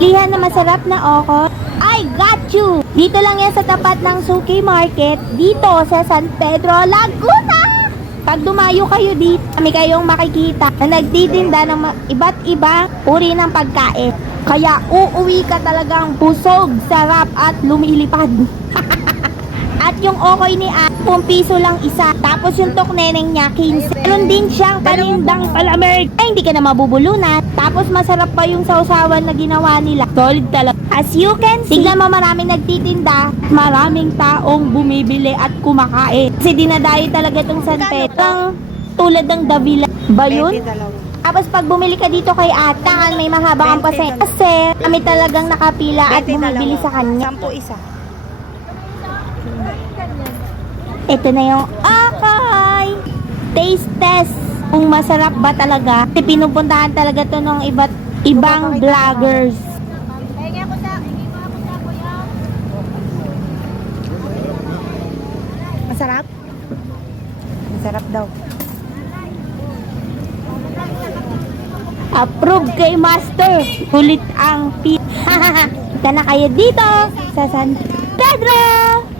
Lihan na masarap na okot. I got you! Dito lang yan sa tapat ng Suki Market, dito sa San Pedro, Laguna! Pag dumayo kayo dito, kami kayong makikita na nagtitinda ng iba't ibang uri ng pagkain. Kaya uuwi ka talagang busog, sarap at lumilipad. At yung okoy ni A, 10 piso lang isa. Tapos yung tokneneng niya, 15. Meron din siyang panindang palamig. Ay, hindi ka na mabubulunan. Tapos masarap pa yung sausawan na ginawa nila. Solid talaga. As you can see, tignan mo maraming nagtitinda. Maraming taong bumibili at kumakain. Kasi dinadayo talaga itong San Pedro. Tulad ng Davila. Ba yun? Tapos pag bumili ka dito kay Ata, may mahaba kang pasensya. Kasi kami talagang nakapila at bumibili sa kanya. 10 isa. Ito na yung akay. Taste test. Kung masarap ba talaga. Kasi pinupuntahan talaga to ng iba't ibang vloggers. Masarap? Masarap daw. Approve kay Master. Ulit ang Ka na kayo dito sa San Pedro.